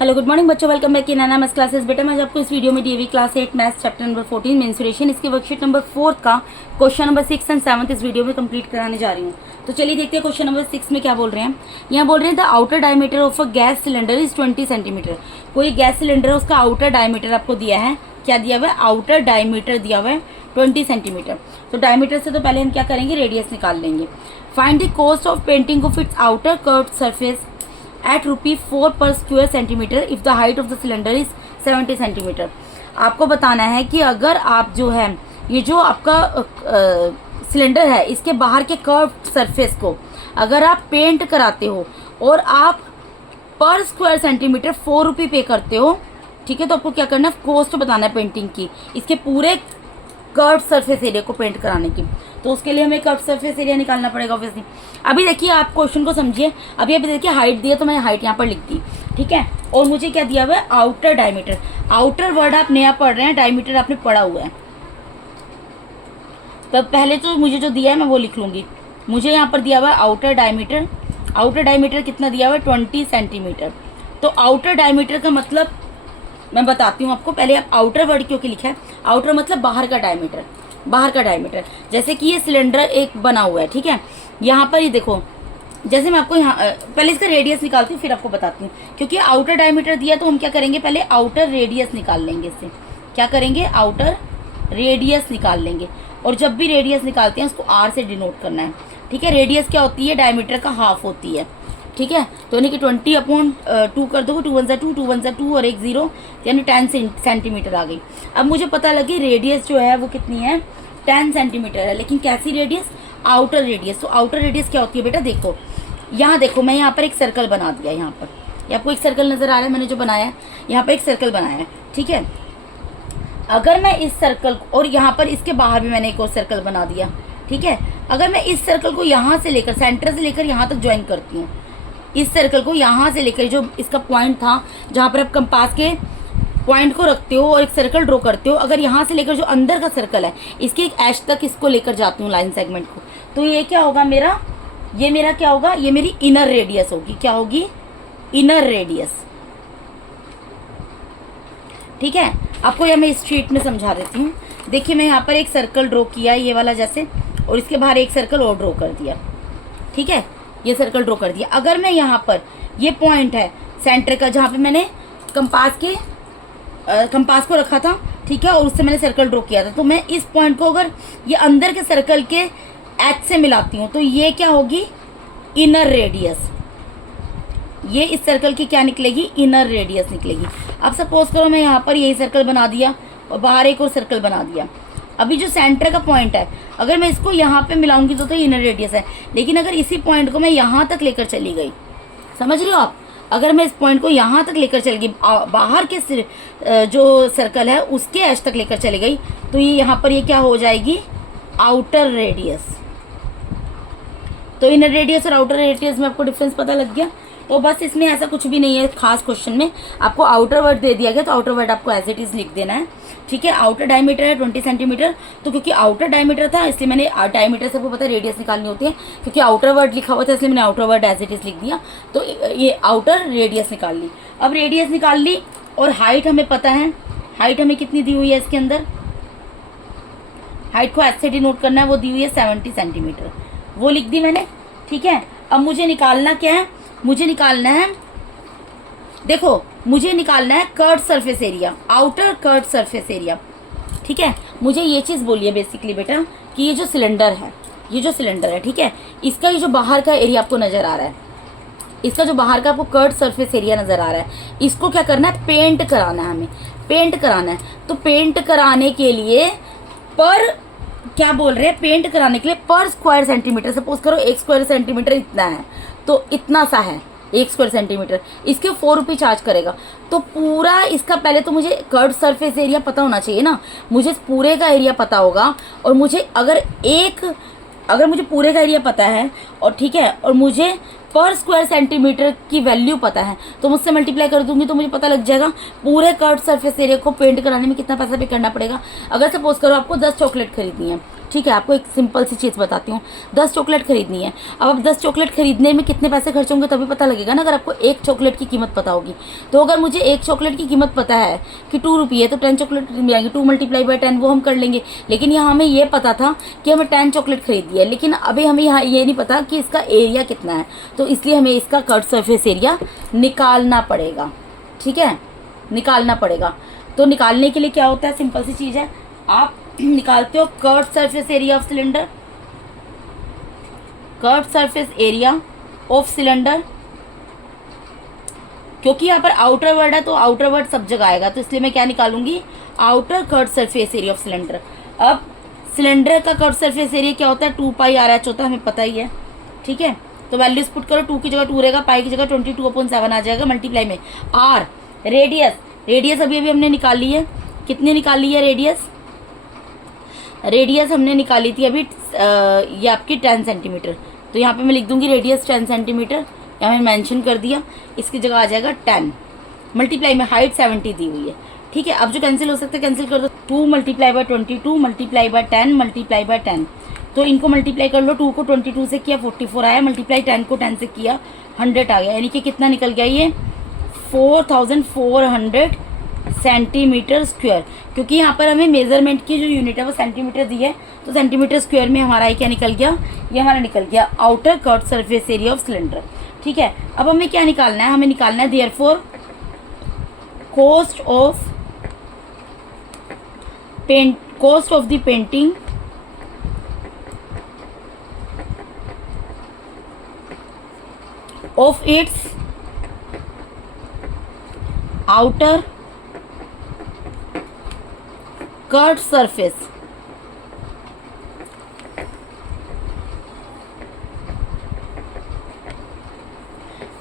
Hello good morning बच्चों, welcome back in maths classes. बेटा मैं आज आपको इस वीडियो में DAV class 8 maths chapter number 14 mensuration इसकी वर्कशीट नंबर 4 का क्वेश्चन नंबर 6 एंड 7 इस वीडियो में कंप्लीट कराने जा रही हूँ। तो चलिए देखते हैं क्वेश्चन नंबर 6 में क्या बोल रहे हैं। यहाँ बोल रहे हैं the outer diameter of a gas cylinder is 20 centimetre. कोई गैस सिलेंडर है, उसका आउटर डायमीटर आपको दिया है। क्या दिया हुआ है? आउटर डायमीटर दिया हुआ है 20 सेंटीमीटर। तो डायमीटर से तो पहले हम क्या करेंगे, रेडियस निकाल लेंगे। Find the cost of painting of its outer curved surface at ₹4 per square centimeter if the height of the cylinder is 70 centimetre. आपको बताना है कि अगर आप जो है ये जो आपका सिलेंडर है, इसके बाहर के कर्व सरफेस को अगर आप पेंट कराते हो और आप पर स्क्वायर सेंटीमीटर 4 रुपये पे करते हो, ठीक है, तो आपको क्या करना है, कॉस्ट बताना है पेंटिंग की, इसके पूरे कर्व सरफेस एरिया को पेंट कराने की। तो उसके लिए हमें कर्व सरफेस एरिया निकालना पड़ेगा ऑब्वियसली। अभी देखिए, आप क्वेश्चन को समझिए। अभी देखिए हाइट दिया तो मैंने हाइट यहाँ पर लिख दी, ठीक है। और मुझे क्या दिया हुआ है, आउटर डायमीटर। आउटर वर्ड आप नया पढ़ रहे हैं, डायमीटर आपने पढ़ा हुआ है। तब पहले तो मुझे जो दिया है मैं वो लिख लूंगी। मुझे यहाँ पर दिया हुआ है आउटर डायमीटर। आउटर डायमीटर कितना दिया हुआ है, 20 सेंटीमीटर। तो आउटर डायमीटर का मतलब मैं बताती हूँ आपको। पहले आप आउटर वर्ड क्योंकि लिखा है, आउटर मतलब बाहर का डायमीटर। बाहर का डायमीटर, जैसे कि ये सिलेंडर एक बना हुआ है, ठीक है। यहाँ पर ये देखो, जैसे मैं आपको यहाँ पहले इसका रेडियस निकालती हूँ फिर आपको बताती हूँ। क्योंकि आउटर डायमीटर दिया तो हम क्या करेंगे, पहले आउटर रेडियस निकाल लेंगे। इससे क्या करेंगे, आउटर रेडियस निकाल लेंगे। और जब भी रेडियस निकालते हैं उसको आर से डिनोट करना है, ठीक है। रेडियस क्या होती है, डायमीटर का हाफ होती है, ठीक है। तो यानी कि 20/2 कर दो, 2 1 2 2 1 2 और 1 0, यानी 10 सेंटीमीटर आ गई। अब मुझे पता लगी रेडियस जो है वो कितनी है, 10 सेंटीमीटर है। लेकिन कैसी रेडियस, आउटर रेडियस। तो आउटर रेडियस क्या होती है बेटा, देखो यहाँ देखो, मैं यहाँ पर एक सर्कल बना दिया। यहाँ पर ये आपको एक सर्कल नजर आ रहा है, मैंने जो बनाया है यहाँ पर एक सर्कल बनाया है, ठीक है। अगर मैं इस सर्कल और यहाँ पर इसके बाहर भी मैंने एक और सर्कल बना दिया, ठीक है। अगर मैं इस सर्कल को यहाँ से लेकर, सेंटर से लेकर यहाँ तक ज्वाइन करती हूँ, इस सर्कल को यहाँ से लेकर, जो इसका पॉइंट था जहाँ पर आप कंपास के पॉइंट को रखते हो और एक सर्कल ड्रॉ करते हो, अगर यहाँ से लेकर जो अंदर का सर्कल है इसके एक एज तक इसको लेकर जाती हूँ, लाइन सेगमेंट को, तो ये क्या होगा मेरा, ये मेरा क्या होगा, ये मेरी इनर रेडियस होगी। क्या होगी, इनर रेडियस, ठीक है। आपको यह मैं इस शीट में समझा देती हूँ। देखिए मैं यहाँ पर एक सर्कल ड्रॉ किया, ये वाला जैसे, और इसके बाहर एक सर्कल और ड्रॉ कर दिया, ठीक है। ये सर्कल ड्रॉ कर दिया। अगर मैं यहाँ पर, ये पॉइंट है सेंटर का जहाँ पे मैंने कंपास को रखा था, ठीक है, और उससे मैंने सर्कल ड्रॉ किया था, तो मैं इस पॉइंट को अगर ये अंदर के सर्कल के एज से मिलाती हूँ तो ये क्या होगी, इनर रेडियस। ये इस सर्कल की क्या निकलेगी, इनर रेडियस निकलेगी। अब सपोज करो मैं यहाँ पर यही सर्कल बना दिया और बाहर एक और सर्कल बना दिया। अभी जो सेंटर का पॉइंट है, अगर मैं इसको यहाँ पे मिलाऊंगी तो इनर रेडियस है। लेकिन अगर इसी पॉइंट को मैं यहाँ तक लेकर चली गई, समझ रहे हो आप, अगर मैं इस पॉइंट को यहाँ तक लेकर चली गई, बाहर के जो सर्कल है उसके एज तक लेकर चली गई, तो ये यहाँ पर ये क्या हो जाएगी, आउटर रेडियस। तो इनर रेडियस और आउटर रेडियस में आपको डिफरेंस पता लग गया। तो बस इसमें ऐसा कुछ भी नहीं है खास। क्वेश्चन में आपको आउटर वर्ड दे दिया गया तो आउटर वर्ड आपको एज इट इज लिख देना है, ठीक है। आउटर डायमीटर है 20 सेंटीमीटर, तो क्योंकि आउटर डायमीटर था इसलिए मैंने डायमीटर से आपको पता है रेडियस निकालनी होती है, क्योंकि आउटर वर्ड लिखा हुआ था इसलिए मैंने outer word as it is लिख दिया। तो ये आउटर रेडियस निकाल ली। अब रेडियस निकाल ली और हाइट हमें पता है, हाइट हमें कितनी दी हुई है इसके अंदर, हाइट को एच से डिनोट करना है, वो दी हुई है 70 सेंटीमीटर, वो लिख दी मैंने, ठीक है। अब मुझे निकालना क्या है, मुझे निकालना है, देखो मुझे निकालना है curved surface area, outer curved surface area, ठीक है। मुझे ये चीज बोलिए बेसिकली बेटा कि ये जो सिलेंडर है, ये जो सिलेंडर है, ठीक है, इसका ये जो बाहर का एरिया आपको नजर आ रहा है, इसका जो बाहर का आपको कर्व्ड सरफेस एरिया नजर आ रहा है, इसको क्या करना है, पेंट कराना है, हमें पेंट कराना है। तो पेंट कराने के लिए पर क्या बोल रहे हैं, पेंट कराने के लिए पर स्क्वायर सेंटीमीटर, सपोज करो 1 स्क्वायर सेंटीमीटर इतना है, तो इतना सा है 1 स्क्वायर सेंटीमीटर, इसके 4 रुपये चार्ज करेगा। तो पूरा इसका पहले तो मुझे कर्व्ड सरफेस एरिया पता होना चाहिए ना, मुझे पूरे का एरिया पता होगा। और मुझे अगर मुझे पूरे का एरिया पता है और ठीक है, और मुझे पर स्क्वायर सेंटीमीटर की वैल्यू पता है, तो मुझसे मल्टीप्लाई कर दूंगी तो मुझे पता लग जाएगा पूरे कर्व्ड सरफेस एरिया को पेंट कराने में कितना पैसा पे करना पड़ेगा। अगर सपोज करो आपको 10 चॉकलेट खरीदनी है, ठीक है, आपको एक सिंपल सी चीज़ बताती हूँ। 10 चॉकलेट खरीदनी है। अब आप 10 चॉकलेट खरीदने में कितने पैसे खर्च होंगे तभी पता लगेगा ना, अगर आपको एक चॉकलेट की कीमत पता होगी। तो अगर मुझे एक चॉकलेट की कीमत पता है कि 2 रुपये है तो 10 चॉकलेट मिल जाएंगे, 2 × 10 वो हम कर लेंगे। लेकिन यहाँ हमें ये पता था कि हमें 10 चॉकलेट खरीदी है, लेकिन अभी हमें यहाँ ये नहीं पता कि इसका एरिया कितना है, तो इसलिए हमें इसका कर्व सरफेस एरिया निकालना पड़ेगा। ठीक है, निकालना पड़ेगा। तो निकालने के लिए क्या होता है, सिंपल सी चीज़ है, आप निकालते हो curve surface area of cylinder, curve surface area of cylinder. क्योंकि यहाँ पर आउटर वर्ड है तो आउटर वर्ड सब जगह आएगा, तो इसलिए मैं क्या निकालूंगी, outer curve surface area of cylinder. अब सिलेंडर का कर्व सरफेस एरिया क्या होता है, 2πr/h होता है, हमें पता ही है। ठीक है, तो वैल्यूज पुट करो, 2 की जगह 2 रहेगा, पाई की जगह 22/7 आ जाएगा, मल्टीप्लाई में r। रेडियस, रेडियस अभी अभी हमने निकाली है, कितनी निकाली है रेडियस, रेडियस हमने निकाली थी अभी ये आपकी 10 सेंटीमीटर। तो यहाँ पे मैं लिख दूंगी रेडियस 10 सेंटीमीटर, यहाँ मैंने मेंशन कर दिया, इसकी जगह आ जाएगा 10, मल्टीप्लाई में हाइट 70 दी हुई है। ठीक है, अब जो कैंसिल हो सकता है कैंसिल कर दो, 2 × 22 मल्टीप्लाई बाय 10 मल्टीप्लाई बाय 10, तो इनको मल्टीप्लाई कर लो, 2 को 22 से किया 44 आया, मल्टीप्लाई 10 को 10 से किया 100 आ गया, यानी कि कितना निकल गया ये 4400 सेंटीमीटर स्क्वायर। क्योंकि यहाँ पर हमें मेजरमेंट की जो यूनिट है वो सेंटीमीटर दी है, तो सेंटीमीटर स्क्वायर में हमारा ये क्या निकल गया, ये हमारा निकल गया outer curve surface area of cylinder. ठीक है, अब हमें क्या निकालना है, हमें निकालना है therefore cost of the painting of its outer curved surface.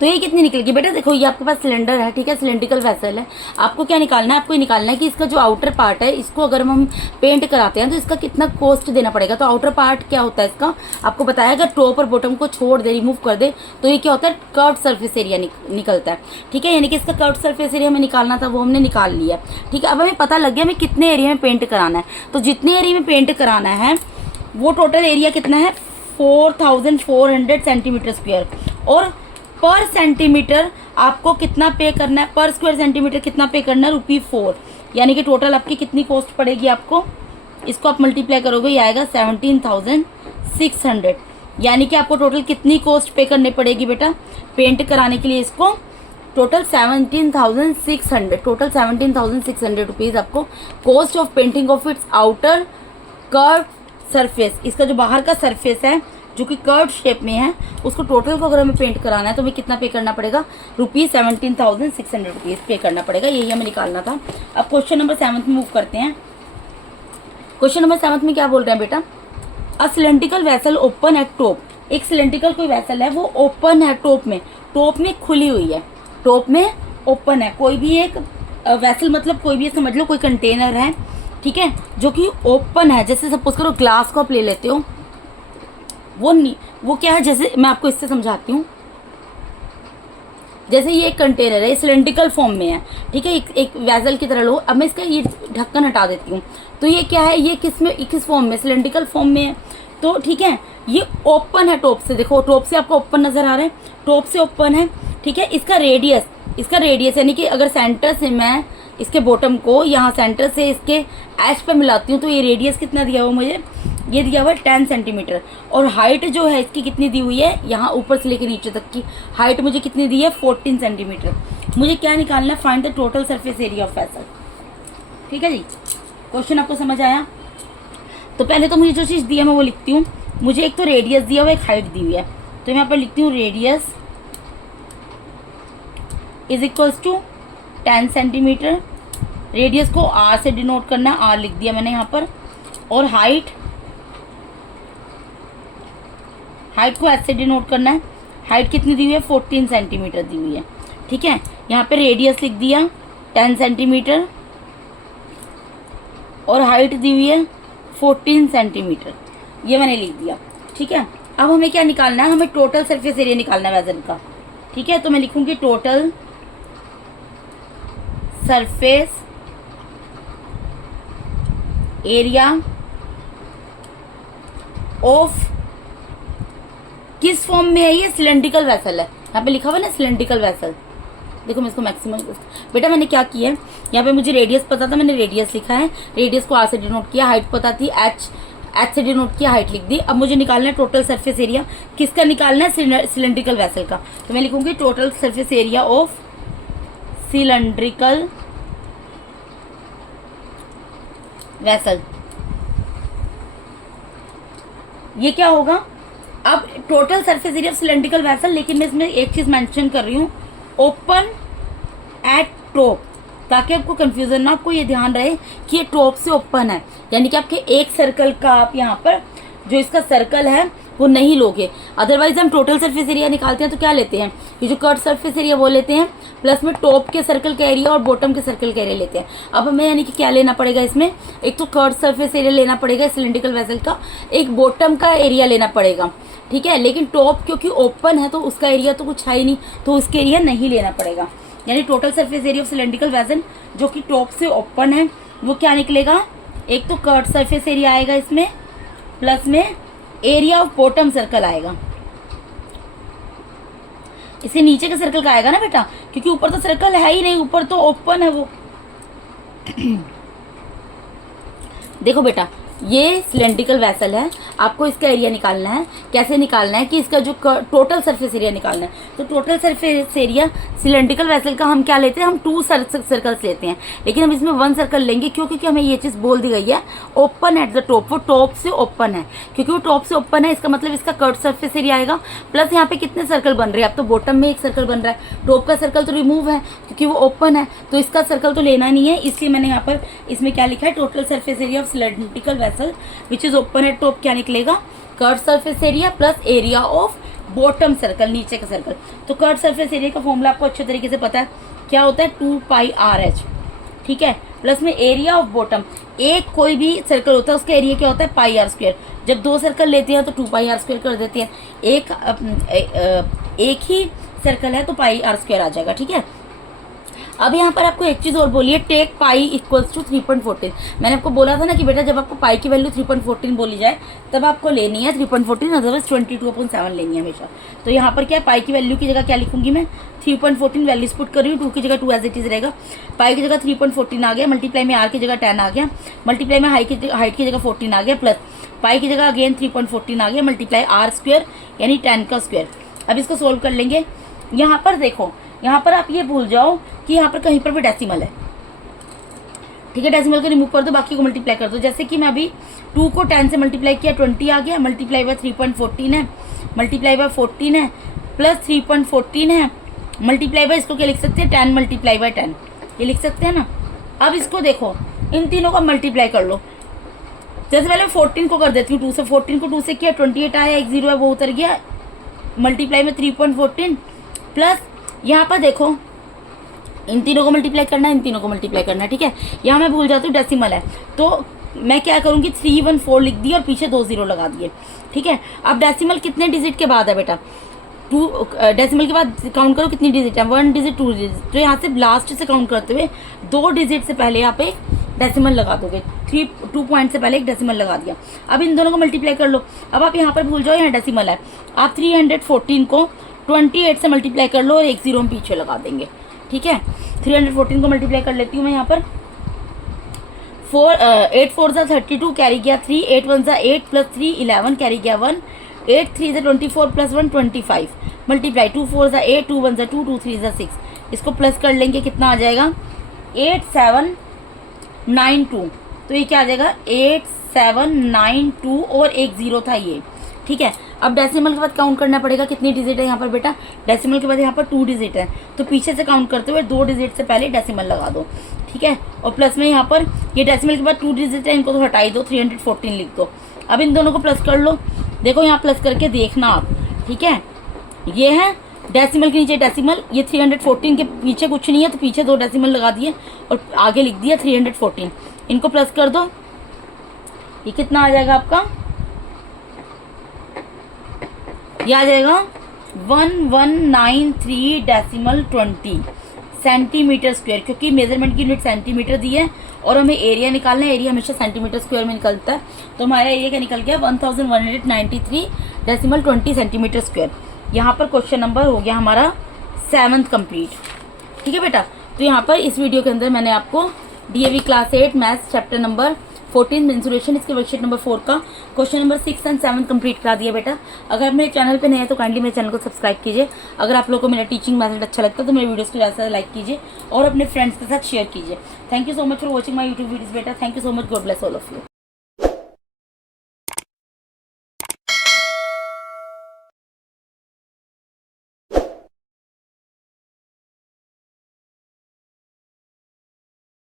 तो ये कितनी निकलेगी बेटा, देखो ये आपके पास सिलेंडर है, ठीक है, सिलेंड्रिकल वेसल है। आपको क्या निकालना है, आपको ये निकालना है कि इसका जो आउटर पार्ट है, इसको अगर हम पेंट कराते हैं तो इसका कितना कॉस्ट देना पड़ेगा। तो आउटर पार्ट क्या होता है इसका, आपको बताया, अगर टॉप और बॉटम को छोड़ दे, रिमूव कर दे, तो ये क्या होता है, कर्व्ड सरफेस एरिया निकलता है। ठीक है, यानी कि इसका कर्व्ड सरफेस एरिया हमें निकालना था, वो हमने निकाल लिया। ठीक है, अब हमें पता लग गया हमें कितने एरिया में पेंट कराना है। तो जितने एरिया में पेंट कराना है वो टोटल एरिया कितना है, 4400 सेंटीमीटर स्क्वायर। और पर सेंटीमीटर आपको कितना पे करना है, पर स्क्वायर सेंटीमीटर कितना पे करना है, ₹4। यानी कि टोटल आपकी कितनी कॉस्ट पड़ेगी आपको, इसको आप मल्टीप्लाई करोगे, ये आएगा 17,600। यानी कि आपको टोटल कितनी कॉस्ट पे करनी पड़ेगी बेटा, पेंट कराने के लिए इसको टोटल 17,600, टोटल 17,600 रुपीज़ आपको cost of painting of its outer curve surface. इसका जो बाहर का सरफेस है जो कि कर्व शेप में है, उसको टोटल को अगर हमें पेंट कराना है तो हमें कितना पे करना पड़ेगा, ₹17,600 पे करना पड़ेगा। यही हमें निकालना था। अब क्वेश्चन नंबर 7 में मूव करते हैं। क्वेश्चन नंबर 7 में क्या बोल रहे हैं बेटा, a cylindrical vessel open at top. एक सिलेंड्रिकल कोई वेसल है वो ओपन है टॉप में खुली हुई है, टॉप में ओपन है। कोई भी एक वेसल मतलब कोई भी समझ लो कोई कंटेनर है, ठीक है, जो कि ओपन है। जैसे सपोज करो ग्लास को आप ले लेते हो, वो क्या है, जैसे मैं आपको इससे समझाती हूँ। जैसे ये एक कंटेनर है, सिलेंड्रिकल फॉर्म में है, ठीक है, एक वेसल की तरह लो। अब मैं इसका ये ढक्कन हटा देती हूँ, तो ये क्या है, ये किस फॉर्म में, सिलेंड्रिकल फॉर्म में है। तो ठीक है, ये ओपन है टॉप से, देखो टॉप से आपको ओपन नजर आ रहा है, टॉप से ओपन है। ठीक है, इसका रेडियस यानी कि अगर सेंटर से मैं इसके बॉटम को यहाँ सेंटर से इसके एच पे मिलाती हूँ तो ये रेडियस कितना दिया हुआ मुझे, ये दिया हुआ है 10 सेंटीमीटर। और हाइट जो है इसकी कितनी दी हुई है, यहाँ ऊपर से लेकर नीचे तक की हाइट मुझे कितनी दी है, 14 सेंटीमीटर। मुझे क्या निकालना है, find the total surface area of vessel. ठीक है जी, क्वेश्चन आपको समझ आया। तो पहले तो मुझे जो चीज़ दी है मैं वो लिखती हूँ। मुझे एक तो रेडियस दिया हुआ, एक हाइट दी हुई है, तो मैं यहाँ पर लिखती हूँ radius is equals to 10 centimeter. Radius को आर से डिनोट करना है, आर लिख दिया मैंने यहाँ पर। और हाइट को एच से डिनोट करना है। हाइट कितनी दी हुई है, 14 सेंटीमीटर दी हुई है। ठीक है, यहाँ पे रेडियस लिख दिया 10 सेंटीमीटर और हाइट दी हुई है 14 सेंटीमीटर, ये मैंने लिख दिया। ठीक है, अब हमें क्या निकालना है, हमें टोटल सरफेस एरिया निकालना है वेसल का। ठीक है, तो मैं लिखूंगी टोटल सरफेस एरिया ऑफ, किस फॉर्म में है ये, सिलेंड्रिकल वेसल है, यहाँ पे लिखा हुआ है ना सिलेंड्रिकल वेसल। देखो मैं इसको मैक्सिमम, बेटा मैंने क्या किया है, यहाँ पे मुझे रेडियस पता था, मैंने रेडियस लिखा है, रेडियस को आर से डिनोट किया, हाइट पता थी एच, एच से डिनोट किया, हाइट लिख दी। अब मुझे निकालना है टोटल सरफेस एरिया, किसका निकालना है, सिलेंड्रिकल वेसल का। तो मैं लिखूंगी total surface area of cylindrical vessel. ये क्या होगा, अब total surface area of cylindrical vessel, लेकिन मैं इसमें एक चीज मेंशन कर रही हूँ, ओपन एट टॉप, ताकि आपको कंफ्यूजन ना, आपको ये ध्यान रहे कि ये टॉप से ओपन है, यानी कि आपके एक सर्कल का आप यहाँ पर जो इसका सर्कल है वो नहीं लोगे। अदरवाइज हम टोटल सरफेस एरिया निकालते हैं तो क्या लेते हैं, ये जो कट सरफेस एरिया वो लेते हैं, प्लस में टॉप के सर्कल का एरिया और बॉटम के सर्कल का एरिया लेते हैं। अब हमें यानी कि क्या लेना पड़ेगा इसमें, एक तो कट सरफेस एरिया लेना पड़ेगा सिलेंड्रिकल वेसल का, एक बॉटम का एरिया लेना पड़ेगा, ठीक है। लेकिन टॉप क्योंकि ओपन है तो उसका एरिया तो कुछ है ही नहीं, तो उसके एरिया नहीं लेना पड़ेगा। यानी total surface area of cylindrical vessel जो कि टॉप से ओपन है वो क्या निकलेगा, एक तो कट सरफेस एरिया आएगा इसमें, प्लस में एरिया ऑफ बॉटम सर्कल आएगा। इसके नीचे का सर्कल का आएगा ना बेटा, क्योंकि ऊपर तो सर्कल है ही नहीं, ऊपर तो ओपन है वो। देखो बेटा ये सिलेंड्रिकल वेसल है, आपको इसका एरिया निकालना है। कैसे निकालना है कि इसका जो टोटल सरफेस एरिया निकालना है, तो total surface area cylindrical vessel का हम क्या लेते हैं, हम 2 सर्कल्स लेते हैं, लेकिन हम इसमें 1 सर्कल लेंगे। क्यों, क्योंकि हमें ये चीज बोल दी गई है ओपन एट द टॉप, वो टॉप से ओपन है, क्योंकि वो टॉप से ओपन है, इसका मतलब इसका कट सरफेस एरिया आएगा। प्लस यहाँ पे कितने सर्कल बन रहे हैं, अब तो बॉटम में एक सर्कल बन रहा है, टॉप का सर्कल तो रिमूव है क्योंकि वो ओपन है, तो इसका सर्कल तो लेना नहीं है, इसलिए मैंने यहाँ पर इसमें क्या लिखा है, total surface area of cylindrical vessel which is open at top, क्या निकलेगा, curve surface area plus area of bottom circle, नीचे का सर्कल। तो कर्व सरफेस एरिया का फॉर्मूला आपको अच्छे तरीके से पता है, क्या होता है 2πRH, ठीक है, प्लस में एरिया ऑफ बॉटम, एक कोई भी सर्कल होता है उसका एरिया क्या होता है πr²। जब 2 सर्कल लेते हैं तो 2πr² कर देते हैं, एक ही सर्कल है तो πr² आ जाएगा, ठीक है। अब यहाँ पर आपको एक चीज और बोलिए, टेक पाई इक्वल्स टू 3.14। मैंने आपको बोला था ना कि बेटा जब आपको पाई की वैल्यू 3.14 बोली जाए तब आपको लेनी है 3.14, अदरवाइज 22/7 लेनी है हमेशा। तो यहाँ पर क्या है, पाई की वैल्यू की जगह क्या लिखूंगी मैं, 3.14 वैल्यूज पुट कर रही हूँ, 2 की जगह 2 एज इट इज रहेगा, पाई की जगह 3.14 आ गया, मल्टीप्लाई में आर की जगह 10 आ गया, मल्टीप्लाई में हाइट की जगह 14 आ गया, प्लस पाई की जगह अगेन 3.14 आ गया, मल्टीप्लाई r² यानी 10 का स्क्वायर। अब इसको सोल्व कर लेंगे। यहाँ पर देखो, यहाँ पर आप ये भूल जाओ कि यहाँ पर कहीं पर भी डेसिमल है, ठीक है, डेसिमल को रिमूव कर दो, बाकी को मल्टीप्लाई कर दो। जैसे कि मैं अभी 2 को 10 से मल्टीप्लाई किया 20 आ गया, मल्टीप्लाई बाय 3.14 है, मल्टीप्लाई बाय 14 है, प्लस 3.14 है, मल्टीप्लाई बाय इसको क्या लिख सकते हैं 10 मल्टीप्लाई बाय 10, ये लिख सकते हैं ना। अब इसको देखो, इन तीनों का मल्टीप्लाई कर लो। जैसे पहले 14 को कर देती हूँ 2 से, 14 को 2 से किया 28 आया, एक 0 है वो उतर गया, मल्टीप्लाई में 3.14 प्लस यहाँ पर देखो इन तीनों को मल्टीप्लाई करना है, इन तीनों को मल्टीप्लाई करना है, ठीक है। यहाँ मैं भूल जाती हूँ डेसिमल है, तो मैं क्या करूँगी 314 लिख दी और पीछे 2 0 लगा दिए, ठीक है। अब डेसिमल कितने डिजिट के बाद है बेटा, 2 डेसिमल के बाद काउंट करो कितनी डिजिट है, 1 डिजिट 2 डिजिट, तो यहाँ से लास्ट से काउंट करते हुए 2 डिजिट से पहले आप एक डेसिमल लगा दोगे, 2 पॉइंट से पहले एक डेसिमल लगा दिया। अब इन दोनों को मल्टीप्लाई कर लो। अब आप यहाँ पर भूल जाओ यहाँ डेसिमल है, आप 314 को 28 से मल्टीप्लाई कर लो और एक 0 हम पीछे लगा देंगे, ठीक है। 314 को मल्टीप्लाई कर लेती हूँ मैं यहाँ पर, 8 4 सा 32 कैरी गया 3, 8 1 सा 8 प्लस 3 11 कैरी गया 1, 8 3 सा 24 प्लस 1 25, मल्टीप्लाई 2 4 सा 8, 2 1 सा 2, 2 3 सा 6, इसको प्लस कर लेंगे कितना आ जाएगा 8792, तो ये क्या आ जाएगा 8792 और एक 0 था ये, ठीक है। अब डेसिमल के बाद काउंट करना पड़ेगा, कितनी डिजिट है यहाँ पर बेटा, डेसिमल के बाद यहाँ पर 2 डिजिट है, तो पीछे से काउंट करते हुए 2 डिजिट से पहले डेसिमल लगा दो, ठीक है। और प्लस में यहाँ पर ये डेसिमल के बाद 2 डिजिट है, इनको तो हटाई दो, 314 लिख दो। अब इन दोनों को प्लस कर लो, देखो यहाँ प्लस करके देखना आप, ठीक है। ये है डेसिमल के नीचे डेसिमल, ये 314 के पीछे कुछ नहीं है, तो पीछे 2 डेसिमल लगा दिए और आगे लिख दिया 314, इनको प्लस कर दो, ये कितना आ जाएगा आपका, ये आ जाएगा 1193 डेसिमल 20 सेंटीमीटर स्क्वायर, क्योंकि मेजरमेंट की यूनिट सेंटीमीटर दी है और हमें एरिया निकालना है। एरिया हमेशा सेंटीमीटर स्क्वायर में निकलता है, तो हमारा एरिया क्या निकल गया 1193.20 सेंटीमीटर स्क्वायर। यहाँ पर क्वेश्चन नंबर हो गया हमारा 7th कंप्लीट। ठीक है बेटा, तो यहाँ पर इस वीडियो के अंदर मैंने आपको DAV class 8 maths chapter number 14 insulation इसके वर्कशीट नंबर 4 का क्वेश्चन नंबर 6 एंड 7 कंप्लीट करा दिया बेटा। अगर आप मेरे चैनल पे नए हैं तो काइंडली मेरे चैनल को सब्सक्राइब कीजिए। अगर आप लोगों को मेरा टीचिंग मेथड अच्छा लगता है तो मेरे वीडियोस को ज़्यादा से ज़्यादा लाइक कीजिए और अपने फ्रेंड्स के साथ शेयर कीजिए। Thank you so much for watching my YouTube videos बेटा। Thank you so much, God bless all of you.